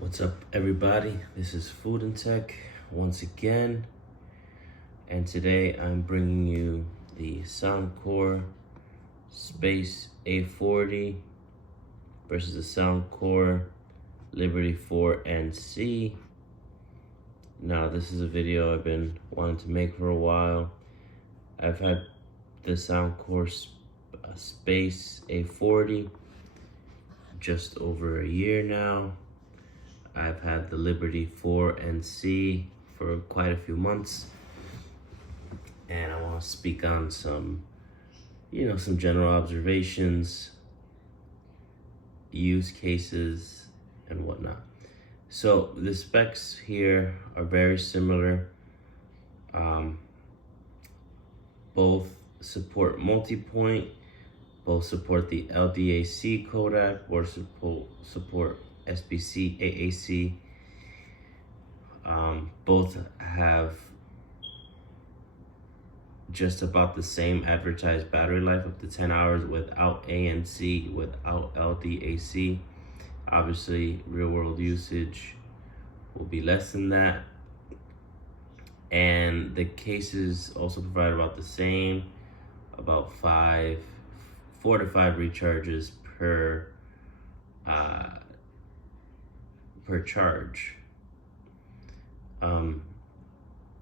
What's up, everybody? This is Food and Tech once again, and today I'm bringing you the Soundcore Space A40 versus the Soundcore Liberty 4NC. Now, this is a video I've been wanting to make for a while. I've had the Soundcore Space A40 just over a year now. I've had the Liberty 4NC for quite a few months, and I want to speak on some general observations, use cases, and whatnot. So the specs here are very similar. Both support multi-point, both support the LDAC codec, or support SBC, AAC. Both have just about the same advertised battery life, up to 10 hours without ANC, without LDAC. Obviously, real world usage will be less than that. And the cases also provide about the same, about 4 to 5 recharges per charge.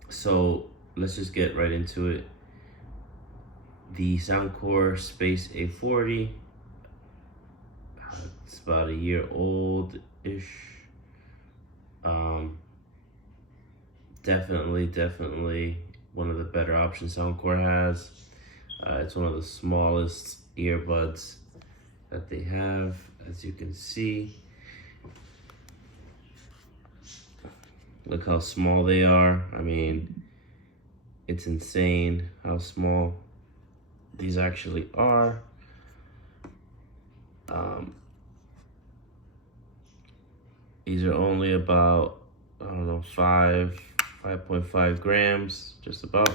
So let's just get right into it. The Soundcore Space A40, it's about a year old-ish. Definitely one of the better options Soundcore has. It's one of the smallest earbuds that they have, as you can see. Look how small they are. I mean, it's insane how small these actually are. These are only about, 5.5 grams, just about.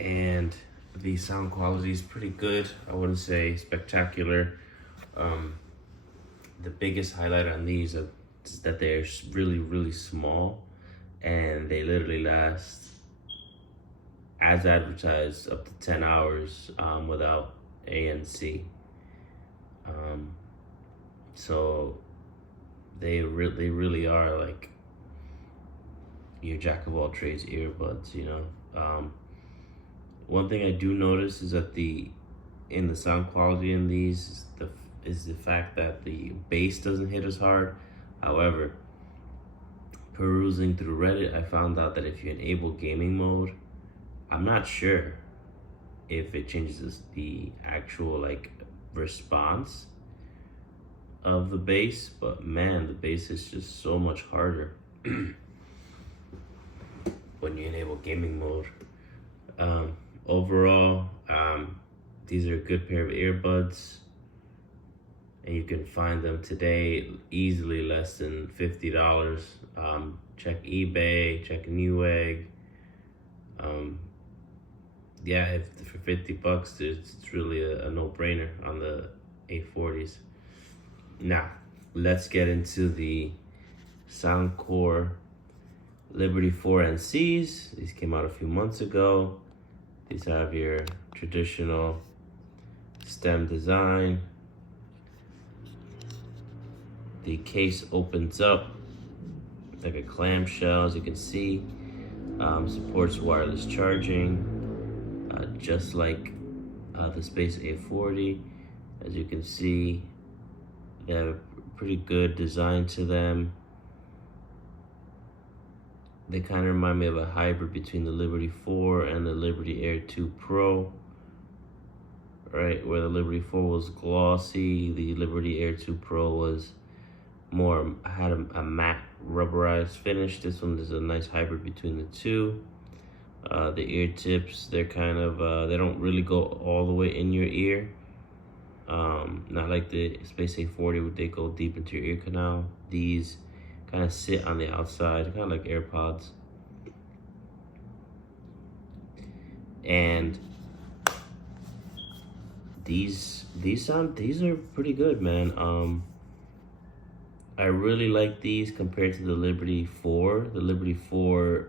And the sound quality is pretty good. I wouldn't say spectacular. The biggest highlight on these is that they're really small, and they literally last, as advertised, up to 10 hours without ANC. So they really are like your jack of all trades earbuds, One thing I do notice is that in the sound quality in these is the fact that the bass doesn't hit as hard. However, perusing through Reddit, I found out that if you enable gaming mode, I'm not sure if it changes the actual response of the bass, but man, the bass is just so much harder when you enable gaming mode. Overall, these are a good pair of earbuds, and you can find them today easily less than $50. Check eBay, check Newegg. For $50, it's really a no-brainer on the A40s. Now, let's get into the Soundcore Liberty 4NCs. These came out a few months ago. These have your traditional stem design. The case opens up like a clamshell, as you can see. Supports wireless charging, just like the Space A40. As you can see, they have a pretty good design to them. They kind of remind me of a hybrid between the Liberty 4 and the Liberty Air 2 Pro. Right, where the Liberty 4 was glossy, the Liberty Air 2 Pro had a matte rubberized finish. This one is a nice hybrid between the two. The ear tips, they're kind of, they don't really go all the way in your ear. Not like the Space A40 where they go deep into your ear canal. These kind of sit on the outside, kind of like AirPods. And these are pretty good, man. I really like these compared to the Liberty 4. The Liberty 4,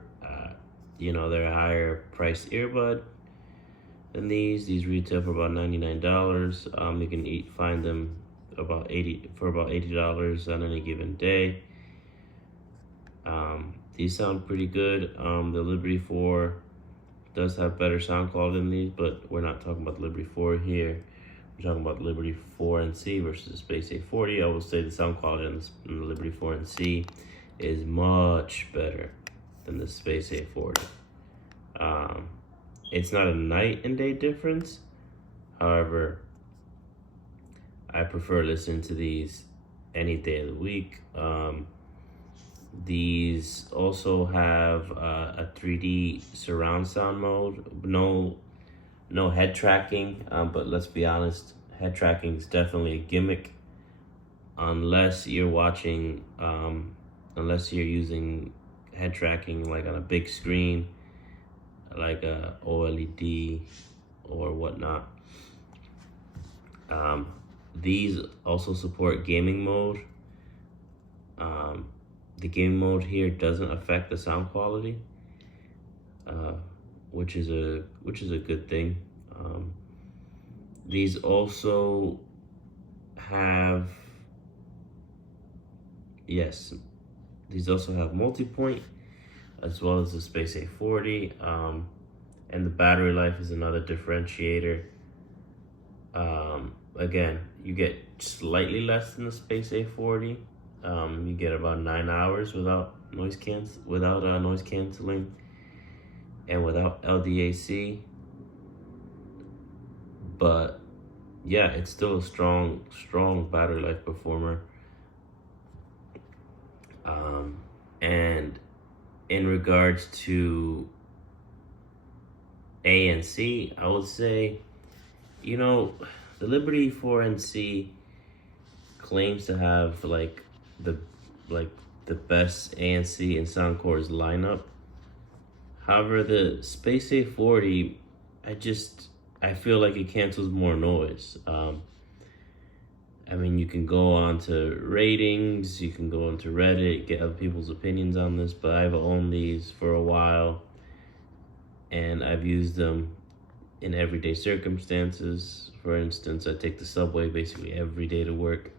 they're a higher priced earbud than these. These retail for about $99. You can find them about $80 on any given day. These sound pretty good. The Liberty 4 does have better sound quality than these, but we're not talking about the Liberty 4 here. We're talking about the Liberty 4NC versus the Space A40. I will say the sound quality in the Liberty 4NC is much better than the Space A40. It's not a night and day difference. However, I prefer listening to these any day of the week. These also have a 3D surround sound mode. No head tracking, but let's be honest, head tracking is definitely a gimmick unless you're watching, unless you're using head tracking like on a big screen, like a OLED or whatnot. These also support gaming mode. The game mode here doesn't affect the sound quality, which is a good thing. These also have multi-point as well as the Space A40, and the battery life is another differentiator. Again, you get slightly less than the Space A40. You get about 9 hours without noise canceling and without LDAC. But yeah, it's still a strong battery life performer. And in regards to A and C, I would say, the Liberty 4NC claims to have the best ANC in Soundcore's lineup. However, the Space A40, I feel like it cancels more noise. You can go on to ratings, you can go onto Reddit, get other people's opinions on this, but I've owned these for a while, and I've used them in everyday circumstances. For instance, I take the subway basically every day to work,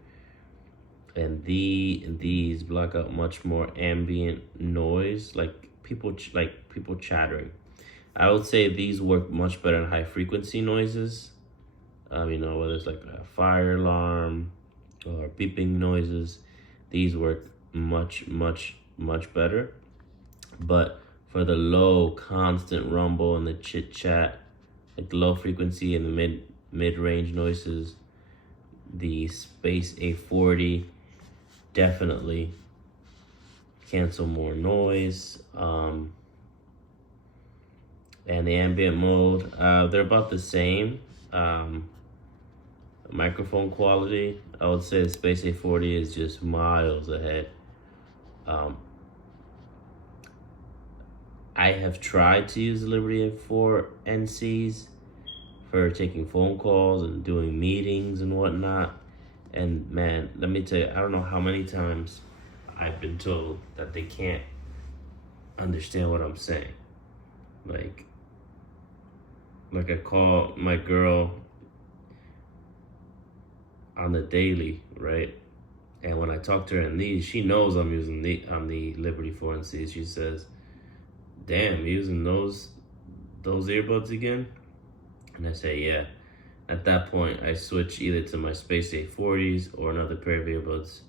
and these block out much more ambient noise, like people chattering. I would say these work much better in high frequency noises. Whether it's like a fire alarm or beeping noises, these work much better. But for the low constant rumble and the chit chat, like the low frequency and the mid-range noises, the Space A40 definitely cancel more noise. And the ambient mode, they're about the same. Microphone quality, I would say the Space A40 is just miles ahead. I have tried to use the Liberty 4 NCs for taking phone calls and doing meetings and whatnot. And man, let me tell you, I don't know how many times I've been told that they can't understand what I'm saying. Like I call my girl on the daily, right? And when I talk to her in these, she knows I'm using the Liberty 4NC. She says, "Damn, you using those earbuds again?" And I say, "Yeah." At that point, I switch either to my Space A40s or another pair of earbuds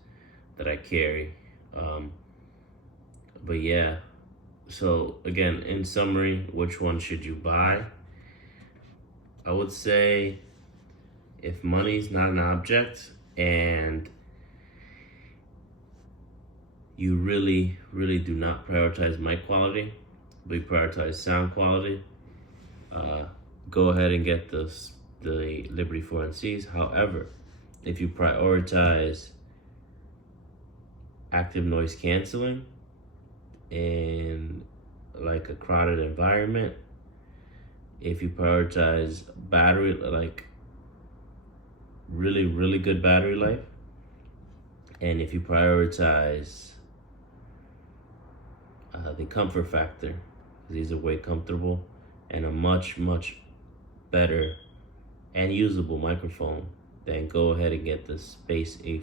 that I carry. But yeah, so again, in summary, which one should you buy? I would say if money's not an object and you really do not prioritize mic quality, but you prioritize sound quality, go ahead and get the Liberty 4NCs. However, if you prioritize active noise canceling in like a crowded environment, if you prioritize battery, like really good battery life, And if you prioritize the comfort factor, these are way comfortable and a much better and usable microphone, then go ahead and get the Space A40.